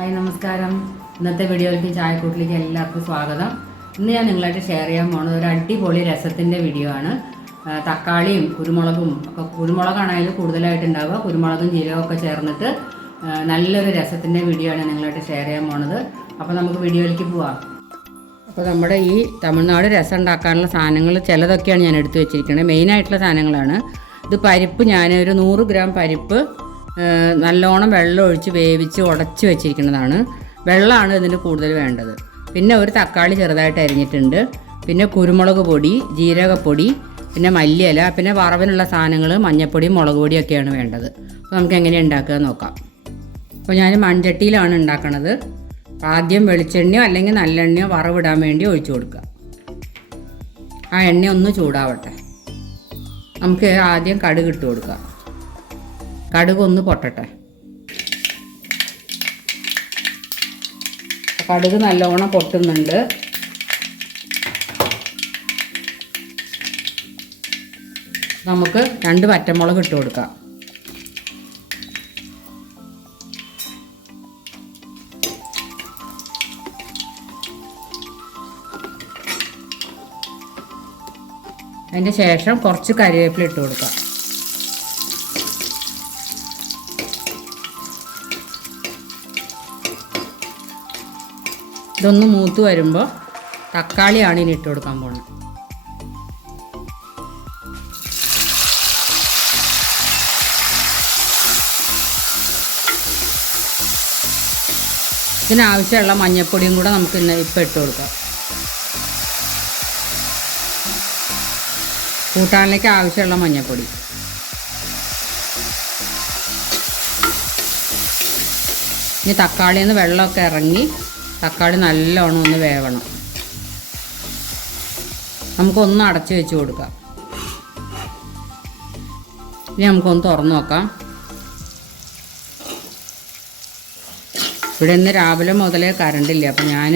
Hi നമസ്കാരം. ഇന്നത്തെ വീഡിയോയിലേക്ക് ചായക്കൂട്ടിലേക്ക് എല്ലാവർക്കും സ്വാഗതം. ഇന്ന് ഞാൻ നിങ്ങളായിട്ട് ഷെയർ ചെയ്യാൻ പോകുന്നത് ഒരു അടിപൊളി രസത്തിന്റെ വീഡിയോ ആണ്. തക്കാളിയും കുരുമുളകും ഒക്കെ കുരുമുളകാണ് അതിൽ കൂടുതലായിട്ട് ഉണ്ടാവുക കുരുമുളകും ജീരകവും ഒക്കെ ചേർന്നിട്ട് നല്ലൊരു രസത്തിന്റെ വീഡിയോ ആണ് നിങ്ങളായിട്ട് ഷെയർ ചെയ്യാൻ പോണത് അപ്പോൾ നമുക്ക് വീഡിയോയിലേക്ക് പോവാം. അപ്പോൾ നമ്മുടെ ഈ തമിഴ്നാട് രസം ഉണ്ടാക്കാനുള്ള സാധനങ്ങൾ ചിലതൊക്കെയാണ് ഞാൻ എടുത്തു വെച്ചിരിക്കുന്നത്. മെയിനായിട്ടുള്ള സാധനങ്ങളാണ്. ഇത് പരിപ്പ് ഞാൻ ഒരു നൂറ് ഗ്രാം പരിപ്പ് നല്ലോണം വെള്ളം ഒഴിച്ച് വേവിച്ച് ഉടച്ച് വെച്ചിരിക്കുന്നതാണ്. വെള്ളമാണ് ഇതിന് കൂടുതൽ വേണ്ടത്. പിന്നെ ഒരു തക്കാളി ചെറുതായിട്ട് അരിഞ്ഞിട്ടുണ്ട്. പിന്നെ കുരുമുളക് പൊടി ജീരകപ്പൊടി പിന്നെ മല്ലിയില പിന്നെ വറവിനുള്ള സാധനങ്ങൾ മഞ്ഞൾപ്പൊടിയും മുളക് പൊടിയൊക്കെയാണ് വേണ്ടത്. അപ്പോൾ നമുക്ക് എങ്ങനെ ഉണ്ടാക്കുക നോക്കാം. അപ്പോൾ ഞാൻ മൺചട്ടിയിലാണ് ഉണ്ടാക്കണത്. ആദ്യം വെളിച്ചെണ്ണയോ അല്ലെങ്കിൽ നല്ലെണ്ണയോ വറവിടാൻ വേണ്ടി ഒഴിച്ചു കൊടുക്കുക. ആ എണ്ണ ഒന്ന് ചൂടാവട്ടെ. നമുക്ക് ആദ്യം കടുക് ഇട്ട് കൊടുക്കുക കടുക് ഒന്ന് പൊട്ടട്ടെ. കടുക് നല്ലോണം പൊട്ടുന്നുണ്ട്. നമുക്ക് രണ്ട് പറ്റമുളക് ഇട്ട് കൊടുക്കാം. അതിന്റെ ശേഷം കുറച്ച് കറിവേപ്പില ഇട്ട് കൊടുക്കാം. ഇതൊന്ന് മൂത്ത് വരുമ്പോൾ തക്കാളിയാണ് ഇനി ഇട്ട് കൊടുക്കാൻ പോകുന്നത് ഇതിനാവശ്യമുള്ള മഞ്ഞൾപ്പൊടിയും കൂടെ നമുക്ക് ഇന്ന് ഇപ്പം ഇട്ട് കൊടുക്കാം. കൂട്ടാനിലേക്ക് ആവശ്യമുള്ള മഞ്ഞൾപ്പൊടി ഇനി തക്കാളിയിൽ നിന്ന് വെള്ളമൊക്കെ ഇറങ്ങി തക്കാളി നല്ലോണം ഒന്ന് വേവണം. നമുക്കൊന്ന് അടച്ച് വെച്ച് കൊടുക്കാം. ഇനി നമുക്കൊന്ന് തുറന്നു നോക്കാം. ഇവിടെ ഇന്ന് രാവിലെ മുതലേ കറണ്ടില്ല അപ്പം ഞാൻ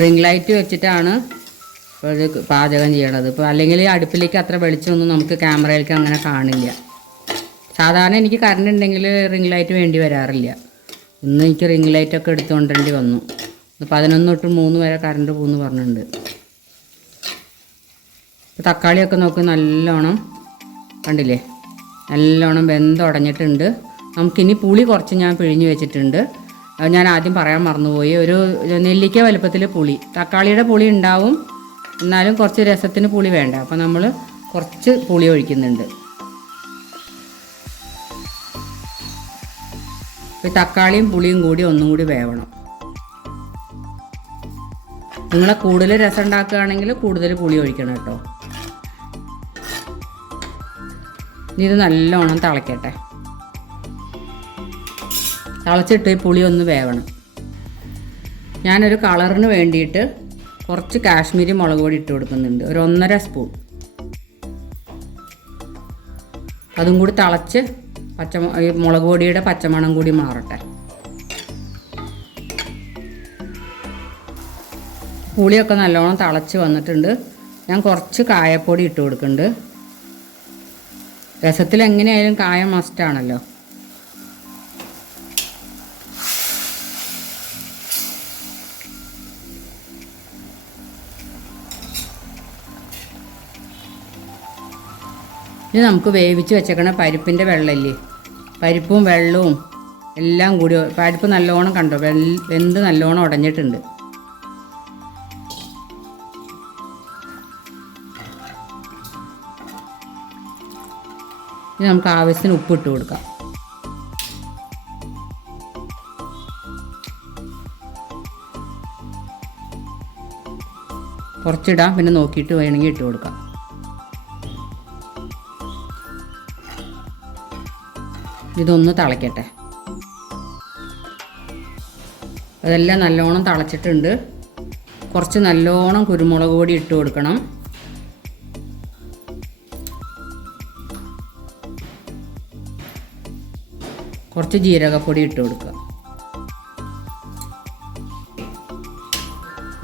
റിംഗ് ലൈറ്റ് വെച്ചിട്ടാണ് പാചകം ചെയ്യണത്. ഇപ്പോൾ അല്ലെങ്കിൽ അടുപ്പിലേക്ക് അത്ര വെളിച്ചമൊന്നും നമുക്ക് ക്യാമറയിലേക്ക് അങ്ങനെ കാണില്ല. സാധാരണ എനിക്ക് കറണ്ട് ഉണ്ടെങ്കിൽ റിംഗ് ലൈറ്റ് വേണ്ടി വരാറില്ല. ഇന്ന് എനിക്ക് റിംഗ് ലൈറ്റൊക്കെ എടുത്തുകൊണ്ടേണ്ടി വന്നു. പതിനൊന്ന് തൊട്ട് മൂന്ന് വരെ കറണ്ട് പോകുന്നു പറഞ്ഞിട്ടുണ്ട്. തക്കാളിയൊക്കെ നോക്ക് നല്ലോണം കണ്ടില്ലേ? നല്ലോണം വെന്തുടഞ്ഞിട്ടുണ്ട് നമുക്കിനി പുളി കുറച്ച് ഞാൻ പിഴിഞ്ഞ് വെച്ചിട്ടുണ്ട്. ഞാൻ ആദ്യം പറയാൻ മറന്നുപോയി. ഒരു നെല്ലിക്ക വലുപ്പത്തിൽ പുളി. തക്കാളിയുടെ പുളി ഉണ്ടാവും. എന്നാലും കുറച്ച് രസത്തിന് പുളി വേണ്ട. അപ്പോൾ നമ്മൾ കുറച്ച് പുളി ഒഴിക്കുന്നുണ്ട്. ഈ തക്കാളിയും പുളിയും കൂടി ഒന്നും കൂടി വേവണം. നിങ്ങൾ കൂടുതൽ രസം ഉണ്ടാക്കുകയാണെങ്കിൽ കൂടുതൽ പുളി ഒഴിക്കണം കേട്ടോ. ഇനി ഇത് നല്ലോണം തിളയ്ക്കട്ടെ തിളച്ചിട്ട് പുളി ഒന്ന് വേവണം. ഞാനൊരു കളറിന് വേണ്ടിയിട്ട് കുറച്ച് കാശ്മീരി മുളക് പൊടി ഇട്ട് കൊടുക്കുന്നുണ്ട്. ഒരു ഒന്നര സ്പൂൺ. അതും കൂടി തിളച്ച് പച്ച ഈ മുളക് പൊടിയുടെ പച്ചമണം കൂടി മാറട്ടെ. പുളിയൊക്കെ നല്ലോണം തിളച്ച് വന്നിട്ടുണ്ട്. ഞാൻ കുറച്ച് കായപ്പൊടി ഇട്ട് കൊടുക്കുന്നുണ്ട്. രസത്തിൽ എങ്ങനെയായാലും കായ മസ്റ്റാണല്ലോ ഇനി നമുക്ക് വേവിച്ച് വെച്ചേക്കണ പരിപ്പിന്റെ വെള്ളമില്ലേ? പരിപ്പും വെള്ളവും എല്ലാം കൂടി പരിപ്പ് നല്ലോണം കണ്ടോ? വെന്ത് നല്ലോണം ഉടഞ്ഞിട്ടുണ്ട്. ഇനി നമുക്ക് ആവശ്യത്തിന് ഉപ്പ് ഇട്ട് കൊടുക്കാം. കുറച്ചിടാം പിന്നെ നോക്കിയിട്ട് വേണമെങ്കിൽ ഇട്ട് കൊടുക്കാം. ഇതൊന്ന് തിളയ്ക്കട്ടെ അതെല്ലാം നല്ലോണം തിളച്ചിട്ടുണ്ട്. കുറച്ച് നല്ലോണം കുരുമുളക് പൊടി ഇട്ട് കൊടുക്കണം. കുറച്ച് ജീരകപ്പൊടി ഇട്ട് കൊടുക്കുക.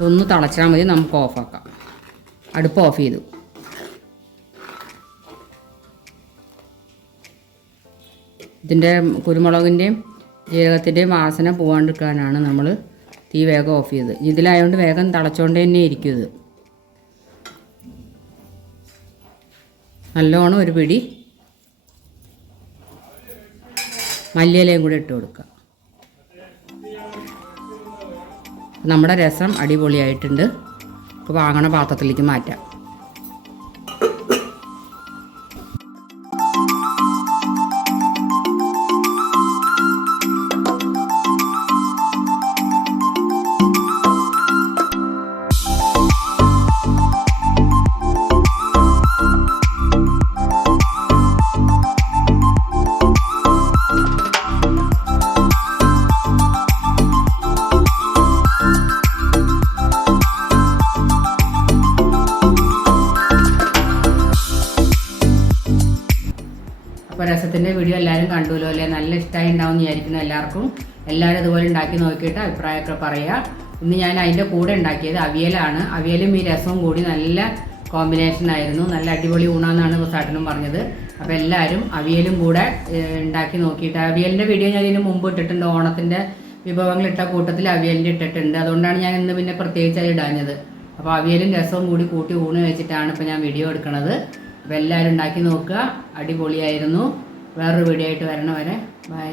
ഒന്ന് തിളച്ചാൽ മതി നമുക്ക് ഓഫാക്കാം അടുപ്പ് ഓഫ് ചെയ്തു. ഇതിന്റെ കുരുമുളകിന്റെയും ജീരകത്തിന്റെയും വാസന പോകാണ്ടിരിക്കാനാണ് നമ്മൾ തീ വേഗം ഓഫ് ചെയ്തത്. ഇതിലായതുകൊണ്ട് വേഗം തിളച്ചുകൊണ്ട് തന്നെ ഇരിക്കും ഇത്. നല്ലോണം ഒരു പിടി മല്ലിയിലയും കൂടി ഇട്ട് കൊടുക്കുക നമ്മുടെ രസം അടിപൊളിയായിട്ടുണ്ട്. ഇപ്പോൾ വാങ്ങണ പാത്രത്തിലേക്ക് മാറ്റാം. അപ്പോൾ രസത്തിന്റെ വീഡിയോ എല്ലാവരും കണ്ടുല്ലോ അല്ലേ? നല്ല ഇഷ്ടമായി ഉണ്ടാവും വിചാരിക്കുന്നു എല്ലാവർക്കും. എല്ലാവരും ഇതുപോലെ ഉണ്ടാക്കി നോക്കിയിട്ട് അഭിപ്രായമൊക്കെ പറയുക ഇന്ന് ഞാൻ അതിന്റെ കൂടെ ഉണ്ടാക്കിയത് അവിയലാണ്. അവിയലും ഈ രസവും കൂടി നല്ല കോമ്പിനേഷൻ ആയിരുന്നു. നല്ല അടിപൊളി ഊണാന്നാണ് സാട്ടനും പറഞ്ഞത്. അപ്പോൾ എല്ലാവരും അവിയലും കൂടെ ഉണ്ടാക്കി നോക്കിയിട്ട്. അവിയലിന്റെ വീഡിയോ ഞാൻ ഇതിന് മുമ്പ് ഇട്ടിട്ടുണ്ട്. ഓണത്തിന്റെ വിഭവങ്ങൾ ഇട്ട കൂട്ടത്തിൽ അവിയലിന്റെ ഇട്ടിട്ടുണ്ട്. അതുകൊണ്ടാണ് ഞാൻ ഇന്ന് പിന്നെ പ്രത്യേകിച്ച് അത് ഇടാഞ്ഞത്. അപ്പോൾ അവിയലും രസവും കൂടി കൂട്ടി ഊണ് വെച്ചിട്ടാണ് ഇപ്പോൾ ഞാൻ വീഡിയോ എടുക്കുന്നത് അപ്പോൾ എല്ലാവരും ഉണ്ടാക്കി നോക്കുക. അടിപൊളിയായിരുന്നു. വേറൊരു വീഡിയോ ആയിട്ട് വരണ വരെ. ബൈ